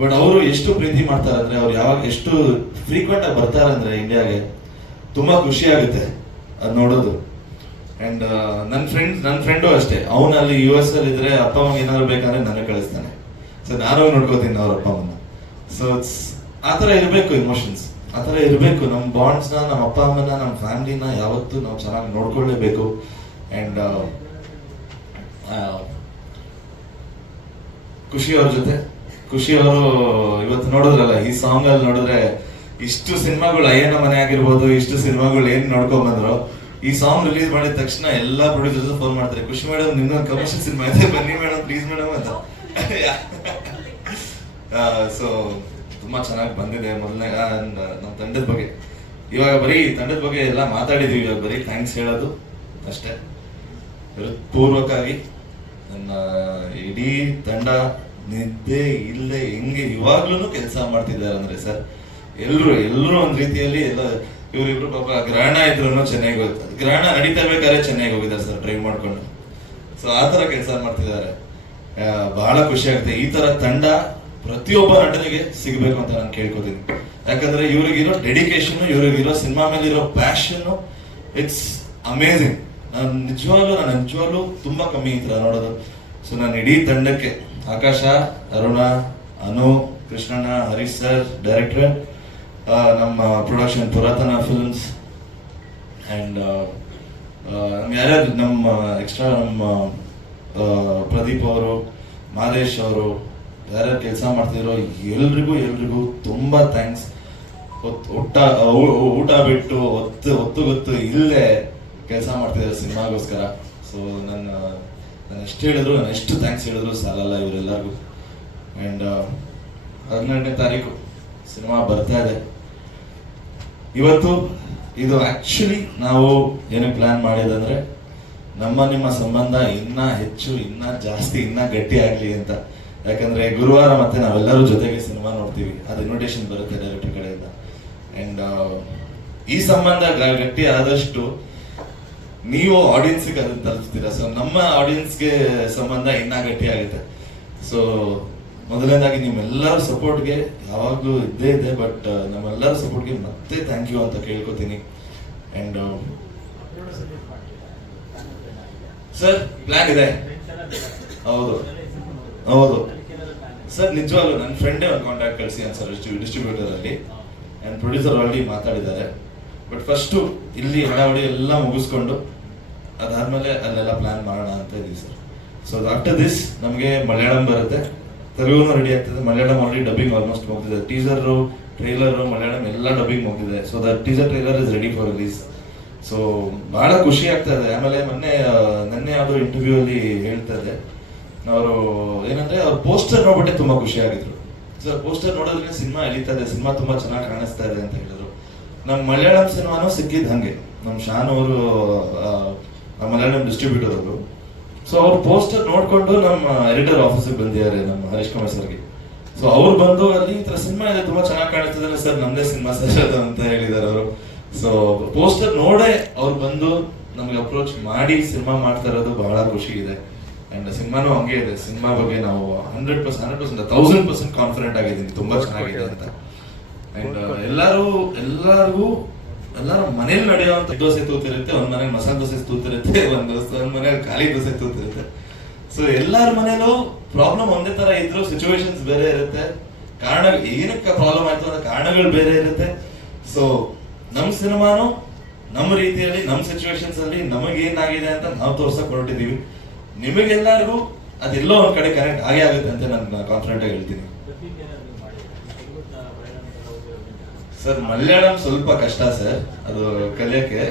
ಬಟ್ ಅವರು ಎಷ್ಟು ಪ್ರೀತಿ ಮಾಡ್ತಾರೆ ಅಂದರೆ ಅವ್ರು ಯಾವಾಗ ಎಷ್ಟು ಫ್ರೀಕ್ವೆಂಟಾಗಿ ಬರ್ತಾರೆ ಅಂದರೆ ಇಂಡಿಯಾಗೆ ತುಂಬ ಖುಷಿ ಆಗುತ್ತೆ ಅದು ನೋಡೋದು. ಅಂಡ್ ನನ್ನ ಫ್ರೆಂಡ್ ನನ್ನ ಫ್ರೆಂಡು ಅಷ್ಟೇ. ಅವನು ಅಲ್ಲಿ ಯು ಎಸ್ ಅಲ್ಲಿ ಇದ್ರೆ ಅಪ್ಪ ಅಮ್ಮ ಏನಾದ್ರು ಬೇಕಾದ್ರೆ ನನಗೆ ಕಳಿಸ್ತಾನೆ. ಸೊ ನಾನು ನೋಡ್ಕೋತೀನಿ ಅವ್ರ ಅಪ್ಪ ಅಮ್ಮನ ಸೊ ಆ ಥರ ಇರಬೇಕು ಇಮೋಷನ್ಸ್ ಆ ಥರ ಇರಬೇಕು. ನಮ್ಮ ಬಾಂಡ್ಸ್ನ ನಮ್ಮ ಅಪ್ಪ ಅಮ್ಮನ ನಮ್ಮ ಫ್ಯಾಮಿಲಿನ ಯಾವತ್ತೂ ನಾವು ಚೆನ್ನಾಗಿ ನೋಡ್ಕೊಳ್ಳೇಬೇಕು ಆ್ಯಂಡ್ ಖುಷಿ ಅವ್ರ ಜೊತೆ. ಖುಷಿ ಅವರು ಇವತ್ತು ನೋಡಿದ್ರಲ್ಲ, ಈ ಸಾಂಗಲ್ಲಿ ನೋಡಿದ್ರೆ ಇಷ್ಟು ಸಿನಿಮಾಗಳು ಅಯ್ಯನ ಮನೆ ಆಗಿರ್ಬೋದು, ಇಷ್ಟು ಸಿನಿಮಾಗಳು ಏನು ನೋಡ್ಕೊಂಡ್ ಬಂದ್ರು. ಈ ಸಾಂಗ್ ರಿಲೀಸ್ ಮಾಡಿದ ತಕ್ಷಣ ಎಲ್ಲಾ ಪ್ರೊಡ್ಯೂಸರ್ಸ್ ಫೋನ್ ಮಾಡ್ತಾರೆ, ಖುಷಿ ಮೇಡಮ್ ನಿನ್ನೊಂದು ಕಮರ್ಷಿಯಲ್ ಸಿನಿಮಾ ಇದೆ, ಬನ್ನಿ ಮೇಡಮ್ ಪ್ಲೀಸ್ ಮೇಡಮ್ ಅಂತ. ಸೊ ತುಂಬಾ ಚೆನ್ನಾಗಿ ಬಂದಿದೆ ಮೊದಲನೇ ನಮ್ಮ ತಂಡದ ಬಗ್ಗೆ. ಇವಾಗ ಬರೀ ತಂಡದ ಬಗ್ಗೆ ಎಲ್ಲ ಮಾತಾಡಿದ್ವಿ, ಇವಾಗ ಬರೀ ಥ್ಯಾಂಕ್ಸ್ ಹೇಳೋದು ಅಷ್ಟೇ. ಹೃತ್ಪೂರ್ವಕವಾಗಿ ನನ್ನ, ಇಡೀ ತಂಡ ನಿದ್ದೆ ಇಲ್ಲದೆ ಹೆಂಗೆ ಇವಾಗ್ಲೂ ಕೆಲಸ ಮಾಡ್ತಿದ್ದಾರೆ ಅಂದ್ರೆ ಸರ್ ಎಲ್ರು ಎಲ್ಲರೂ ಒಂದ್ ರೀತಿಯಲ್ಲಿ ಎಲ್ಲ ಇವರಿಬ್ರು ಪಾಪ ಗ್ರಹಣ ಇದ್ರು ಚೆನ್ನಾಗಿ ಹೋಗುತ್ತೆ ಗ್ರಹಣ ನಡೀತಾ ಬೇಕಾದ್ರೆ ಚೆನ್ನಾಗಿ ಹೋಗಿದ್ದಾರೆ ಸರ್ ಡ್ರೈವ್ ಮಾಡ್ಕೊಂಡು. ಸೊ ಆ ತರ ಕೆಲಸ ಮಾಡ್ತಿದ್ದಾರೆ. ಬಹಳ ಖುಷಿ ಆಗುತ್ತೆ. ಈ ತರ ತಂಡ ಪ್ರತಿಯೊಬ್ಬ ನಟನಿಗೆ ಸಿಗ್ಬೇಕು ಅಂತ ನಾನು ಕೇಳ್ಕೊತೀನಿ. ಯಾಕಂದ್ರೆ ಇವ್ರಿಗಿರೋ ಡೆಡಿಕೇಶನ್ ಇವ್ರಿಗಿರೋ ಸಿನಿಮಾ ಮೇಲಿರೋ ಇರೋ ಪ್ಯಾಷನ್ ಇಟ್ಸ್ ಅಮೇಝಿಂಗ್ ನಾನು ನಿಜವಾಗ್ಲೂ ನಾನು ನಿಜವಾಗ್ಲೂ ತುಂಬಾ ಕಮ್ಮಿ ಈ ನೋಡೋದು. ಸೊ ನಾನು ಇಡೀ ತಂಡಕ್ಕೆ, ಆಕಾಶ, ಅರುಣ, ಅನು, ಕೃಷ್ಣಣ್ಣ, ಹರೀಶ್ ಸರ್ ಡೈರೆಕ್ಟರ್ ನಮ್ಮ ಪ್ರೊಡಕ್ಷನ್ ಪುರಾತನ ಫಿಲ್ಮ್ಸ್ ಅಂಡ್ ಯಾರ್ಯಾರು ನಮ್ಮ ಎಕ್ಸ್ಟ್ರಾ ನಮ್ಮ ಪ್ರದೀಪ್ ಅವರು, ಮಾದೇಶ್ ಅವರು, ಯಾರ್ಯಾರು ಕೆಲಸ ಮಾಡ್ತಿರೋ ಎಲ್ರಿಗೂ ಎಲ್ರಿಗೂ ತುಂಬ ಥ್ಯಾಂಕ್ಸ್ ಊಟ ಊಟ ಬಿಟ್ಟು ಒತ್ತು ಒತ್ತು ಗೊತ್ತು ಇಲ್ಲದೆ ಕೆಲಸ ಮಾಡ್ತಿದ್ದಾರೆ ಸಿನಿಮಾಗೋಸ್ಕರ. ಸೊ ನನ್ನ, ನಾನು ಎಷ್ಟು ಹೇಳಿದ್ರು, ನಾನು ಎಷ್ಟು ಥ್ಯಾಂಕ್ಸ್ ಹೇಳಿದ್ರು ಸಾಲಲ್ಲ ಇವರೆಲ್ಲರಿಗೂ. ಆ್ಯಂಡ್ ಹದಿನೆಂಟನೇ ತಾರೀಕು ಸಿನಿಮಾ ಬರ್ತಾ ಇದೆ. ಇವತ್ತು ಇದು ಆಕ್ಚುಲಿ ನಾವು ಏನು ಪ್ಲಾನ್ ಮಾಡಿದಂದ್ರೆ ನಮ್ಮ ನಿಮ್ಮ ಸಂಬಂಧ ಇನ್ನ ಹೆಚ್ಚು, ಇನ್ನ ಜಾಸ್ತಿ, ಇನ್ನ ಗಟ್ಟಿ ಆಗ್ಲಿ ಅಂತ. ಯಾಕಂದ್ರೆ ಗುರುವಾರ ಮತ್ತೆ ನಾವೆಲ್ಲರೂ ಜೊತೆಗೆ ಸಿನಿಮಾ ನೋಡ್ತೀವಿ. ಅದು ಇನ್ವಿಟೇಷನ್ ಬರುತ್ತೆ ಡೈರೆಕ್ಟರ್ ಕಡೆಯಿಂದ. ಅಂಡ್ ಈ ಸಂಬಂಧ ಗಟ್ಟಿ ಆದಷ್ಟು ನೀವು ಆಡಿಯನ್ಸ್ಗೆ ಅದನ್ನ ತಲುಪಿಸ್ತೀರಾ? ಸೊ ನಮ್ಮ ಆಡಿಯನ್ಸ್ಗೆ ಸಂಬಂಧ ಇನ್ನ ಗಟ್ಟಿ ಆಗುತ್ತೆ. ಸೊ ಮೊದಲನೇದಾಗಿ ನಿಮ್ಮೆಲ್ಲರ ಸಪೋರ್ಟ್ಗೆ ಯಾವಾಗಲೂ ಇದ್ದೇ ಇದೆ, ಬಟ್ ನಮ್ಮೆಲ್ಲರ ಸಪೋರ್ಟ್ಗೆ ಮತ್ತೆ ಥ್ಯಾಂಕ್ ಯು ಅಂತ ಕೇಳ್ಕೊತೀನಿ. ಆ್ಯಂಡ್ ಸರ್ ಪ್ಲ್ಯಾನ್ ಇದೆ. ಹೌದು. ಹೌದು. ಸರ್, ನಿಜವಾಗ್ಲೂ ನನ್ನ ಫ್ರೆಂಡೇ ಒಂದು ಕಾಂಟ್ಯಾಕ್ಟ್ ಕಳಿಸಿ ಅಂತ ಸರ್ ಡಿಸ್ಟ್ರಿಬ್ಯೂಟರ್ ಅಲ್ಲಿ. ಅಂಡ್ ಪ್ರೊಡ್ಯೂಸರ್ ಆಲ್ರೆಡಿ ಮಾತಾಡಿದ್ದಾರೆ. ಬಟ್ ಫಸ್ಟು ಇಲ್ಲಿ ಹಡಾವಡಿ ಎಲ್ಲ ಮುಗಿಸ್ಕೊಂಡು ಅದಾದ್ಮೇಲೆ ಅಲ್ಲೆಲ್ಲ ಪ್ಲ್ಯಾನ್ ಮಾಡೋಣ ಅಂತ ಇದೀವಿ ಸರ್. ಸೊ ಆಫ್ಟರ್ ದಿಸ್ ನಮಗೆ ಮಲಯಾಳಂ ಬರುತ್ತೆ. ತೆಲುಗುನು ರೆಡಿ ಆಗ್ತದೆ. ಮಲಯಾಳಂ ಆಲ್ರೆಡಿ ಡಬ್ಬಿಂಗ್ ಆಲ್ಮೋಸ್ಟ್ ಮುಗಿದಿದೆ. ಟೀಸರ್ ಟ್ರೈಲರ್ ಮಲಯಾಳಂ ಎಲ್ಲ ಡಬ್ಬಿಂಗ್ ಮುಗಿದಿದೆ. So the teaser trailer is ready for release so ಬಹಳ ಖುಷಿ ಆಗ್ತಾ ಇದೆ. ಆಮೇಲೆ ಮೊನ್ನೆ ನೆನ್ನೆ ಯಾವುದೋ ಇಂಟರ್ವ್ಯೂ ಅಲ್ಲಿ ಹೇಳ್ತಾ ಇದೆ ಅವರು ಏನಂದ್ರೆ, ಅವ್ರ ಪೋಸ್ಟರ್ ನೋಡ್ಬಿಟ್ಟೆ ತುಂಬಾ ಖುಷಿ ಆಗಿದ್ರು. ಸರ್ ಪೋಸ್ಟರ್ ನೋಡಿದ್ರೆ ಸಿನಿಮಾ ಎಳಿತಾ ಇದೆ. ಸಿನಿಮಾ ತುಂಬಾ ಚೆನ್ನಾಗಿ ಕಾಣಿಸ್ತಾ ಇದೆ ಅಂತ ಹೇಳಿದ್ರು. ನಮ್ಮ ಮಲಯಾಳಂ ಸಿನಿಮಾನು ಸಿಕ್ಕಿದ್ ಹಂಗೆ. ನಮ್ಮ ಶಾನ್ ಅವರು ಮಲಯಾಳಂ ಡಿಸ್ಟ್ರಿಬ್ಯೂಟರ್ ಅವರು. ಸೊ ಅವ್ರ ಪೋಸ್ಟರ್ ನೋಡ್ಕೊಂಡು ನಮ್ಮ ಎಡಿಟರ್ ಆಫೀಸಿಗೆ ಬಂದಿದ್ದಾರೆ ನಮ್ಮ ಹರೀಶ್ ಕುಮಾರ್ ಸರ್ಗೆ. ಸೊ ಅವ್ರು ಬಂದು ಅಲ್ಲಿ ಈ ತರ ಸಿನಿಮಾ ಇದೆ ತುಂಬಾ ಚೆನ್ನಾಗಿ ಕಾಣಿಸ್ತದೆ ಸರ್ ನಮ್ದೇ ಸಿನಿಮಾ ಸರ್ ಅಂತ ಹೇಳಿದಾರೆ ಅವರು. ಸೊ ಪೋಸ್ಟರ್ ನೋಡೇ ಅವ್ರು ಬಂದು ನಮ್ಗೆ ಅಪ್ರೋಚ್ ಮಾಡಿ ಸಿನಿಮಾ ಮಾಡ್ತಾ ಇರೋದು ಬಹಳ ಖುಷಿ ಇದೆ. ಅಂಡ್ ಸಿನಿಮಾನು ಹಂಗೆ ಇದೆ. ಸಿನಿಮಾ ಬಗ್ಗೆ ನಾವು hundred percent hundred percent thousand percent confident ಆಗಿದ್ದೀನಿ. ತುಂಬಾ ಚೆನ್ನಾಗಿದೆ ಅಂತ. ಅಂಡ್ ಎಲ್ಲರೂ ಎಲ್ಲರಿಗೂ ಎಲ್ಲರ ಮನೇಲಿ ನಡೆಯುವಂತ ದೋಸೆ ತೂತಿರುತ್ತೆ, ಒಂದ್ ಮನೇಲಿ ಮಸಾಲೆ ದೋಸೆ ತೂತಿರುತ್ತೆ, ಒಂದ್ ಒಂದ್ ಮನೇಲಿ ಖಾಲಿ ದೋಸೆ ತೂತಿರುತ್ತೆ. ಸೊ ಎಲ್ಲಾರ ಮನೇಲೂ ಪ್ರಾಬ್ಲಮ್ ಒಂದೇ ತರ ಇದ್ರು ಸಿಚುವೇಶನ್ಸ್ ಬೇರೆ ಇರುತ್ತೆ. ಕಾರಣ ಏನಕ್ಕೆ ಪ್ರಾಬ್ಲಮ್ ಆಯ್ತು ಅನ್ನೋ ಕಾರಣಗಳು ಬೇರೆ ಇರುತ್ತೆ. ಸೊ ನಮ್ ಸಿನಿಮಾನು ನಮ್ಮ ರೀತಿಯಲ್ಲಿ ನಮ್ಮ ಸಿಚುವೇಶನ್ಸ್ ಅಲ್ಲಿ ನಮಗೆ ಏನಾಗಿದೆ ಅಂತ ನಾವು ತೋರ್ಸಕ್ ಹೊರಟಿದೀವಿ. ನಿಮಗೆಲ್ಲರಿಗೂ ಅದೆಲ್ಲೋ ಒಂದ್ ಕಡೆ ಕನೆಕ್ಟ್ ಆಗೇ ಆಗುತ್ತೆ ಅಂತ ನಾನು ಕಾನ್ಫಿಡೆಂಟ್ ಆಗಿ ಹೇಳ್ತೀನಿ ಪ್ರತಿಜ್ಞೆ ಏನಾದ್ರು ಮಾಡಿದ್ರೆ ತೆಲುಗು ಪ್ರಯಾಣ ಹೋಗಿರೋದ್ರಿಂದ ಸರ್ ಮಲಯಾಳಂ ಸ್ವಲ್ಪ ಕಷ್ಟ ಸರ್ ಅದು ಕಲಿಯಕ್ಕೆ.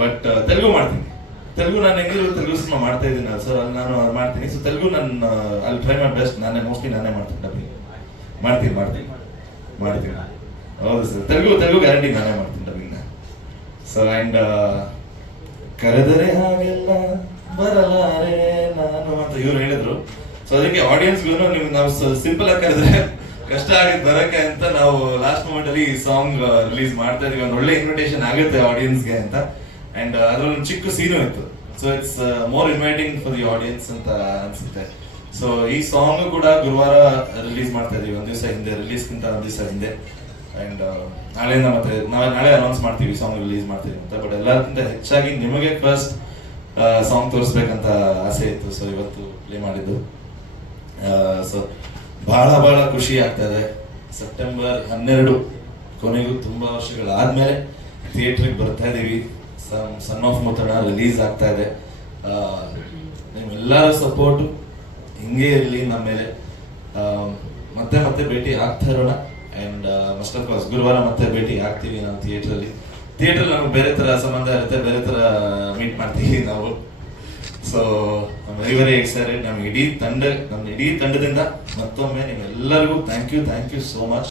ಬಟ್ ತೆಲುಗು ಮಾಡ್ತೀನಿ. ತೆಲುಗು ನಾನು ಹೆಂಗಿದ್ರು ತೆಲುಗು ಸಿನಿಮಾ ಮಾಡ್ತಾ ಇದ್ದೀನಿ ಸರ್ ಅಲ್ಲಿ ನಾನು ಮಾಡ್ತೀನಿ. ಸೊ ತೆಲುಗು ನಾನು ಅಲ್ಲಿ ಟ್ರೈ ಮಾಡಿ ಬೆಸ್ಟ್ ನಾನೇ ಮೋಸ್ಟ್ಲಿ ನಾನೇ ಮಾಡ್ತೀನಿ ಡಬ್ಬಿಂಗ್ ಮಾಡ್ತೀನಿ ಮಾಡ್ತೀನಿ. ಮಾಡ್ತೀನಿ. ಹೌದು ಸರ್ ತೆಲುಗು ತೆಲುಗು ಗ್ಯಾರಂಟಿ ನಾನೇ ಮಾಡ್ತೀನಿ ಡಬ್ಬಿಂಗ್ನ ಸೊ ಆ್ಯಂಡ್ ಕರೆದರೆ ಹಾಗೆಲ್ಲ ಬರಲಾರೆ ನಾನು ಅಂತ ಇವ್ರು ಹೇಳಿದ್ರು. ಸೊ ಅದಕ್ಕೆ ಆಡಿಯನ್ಸ್ಗೂ ನೀವು ನಾವು ಸಿಂಪಲ್ ಆಗಿ ಕರೆದ್ರೆ ಕಷ್ಟ ಆಗುತ್ತೆ ಬರಕ್ಕೆ ಅಂತ ನಾವು ಲಾಸ್ಟ್ ಮೂಮೆಂಟ್ ಅಲ್ಲಿ ಸಾಂಗ್ ರಿಲೀಸ್ ಮಾಡ್ತಾ ಇದೀವಿ. ಒಂದು ಒಳ್ಳೆ ಇನ್ವಿಟೇಷನ್ ಆಗುತ್ತೆ ಆಡಿಯನ್ಸ್ಗೆ ಅಂತ. ಅಂಡ್ ಅದ್ರಲ್ಲಿ ಒಂದು ಚಿಕ್ಕ ಸೀನು ಇತ್ತು. So it's more inviting for the audience ಅಂತ ಅನ್ಸುತ್ತೆ. ಸೊ ಈ ಸಾಂಗ್ ಕೂಡ ಗುರುವಾರ ರಿಲೀಸ್ ಮಾಡ್ತಾ ಇದೀವಿ. ಒಂದ್ ದಿವಸ ಹಿಂದೆ ರಿಲೀಸ್ಗಿಂತ ಒಂದ್ ದಿವಸ ಹಿಂದೆ. ಅಂಡ್ ನಾಳೆಯಿಂದ ಮತ್ತೆ, ನಾಳೆ ನಾಳೆ ಅನೌನ್ಸ್ ಮಾಡ್ತೀವಿ ಸಾಂಗ್ ರಿಲೀಸ್ ಮಾಡ್ತೀವಿ ಅಂತ. ಬಟ್ ಎಲ್ಲದಕ್ಕಿಂತ ಹೆಚ್ಚಾಗಿ ನಿಮಗೆ ಫಸ್ಟ್ ಸಾಂಗ್ ತೋರಿಸ್ಬೇಕಂತ ಆಸೆ ಇತ್ತು. ಸೊ ಇವತ್ತು ಪ್ಲೇ ಮಾಡಿದ್ದು. ಸೊ ಬಹಳ ಬಹಳ ಖುಷಿ ಆಗ್ತಾ ಇದೆ ಸೆಪ್ಟೆಂಬರ್ ಹನ್ನೆರಡು ಕೊನೆಗೂ ತುಂಬಾ ವರ್ಷಗಳಾದ್ಮೇಲೆ ಥಿಯೇಟ್ರಿಗೆ ಬರ್ತಾ ಇದೀವಿ. ಸನ್ ಆಫ್ ಮುತ್ತಣ ರಿಲೀಸ್ ಆಗ್ತಾ ಇದೆ. ನಿಮ್ಮೆಲ್ಲರ ಸಪೋರ್ಟು ಹಿಂಗೆ ಇರಲಿ ನಮ್ಮ ಮೇಲೆ. ಮತ್ತೆ ಮತ್ತೆ ಭೇಟಿ ಆಗ್ತಾ ಇರೋಣ. ಅಂಡ್ ಮಸ್ಟ್ ಆಫ್ ಕೋರ್ಸ್ ಗುರುವಾರ ಮತ್ತೆ ಭೇಟಿ ಆಗ್ತೀವಿ ನಾವು ಥಿಯೇಟ್ರಲ್ಲಿ ಥಿಯೇಟ್ರಲ್ಲಿ ನಮ್ಗೆ ಬೇರೆ ತರ ಸಂಬಂಧ ಇರುತ್ತೆ, ಬೇರೆ ತರ ಮೀಟ್ ಮಾಡ್ತೀವಿ ನಾವು. ಸೊ ವೆರಿ ವೆರಿ ಎಕ್ಸೈಟೆಡ್ ನಮ್ಮ ಇಡೀ ತಂಡ ನಮ್ಮ ಇಡೀ ತಂಡದಿಂದ ಮತ್ತೊಮ್ಮೆ ನಿಮ್ಮೆಲ್ಲರಿಗೂ thank you thank you so much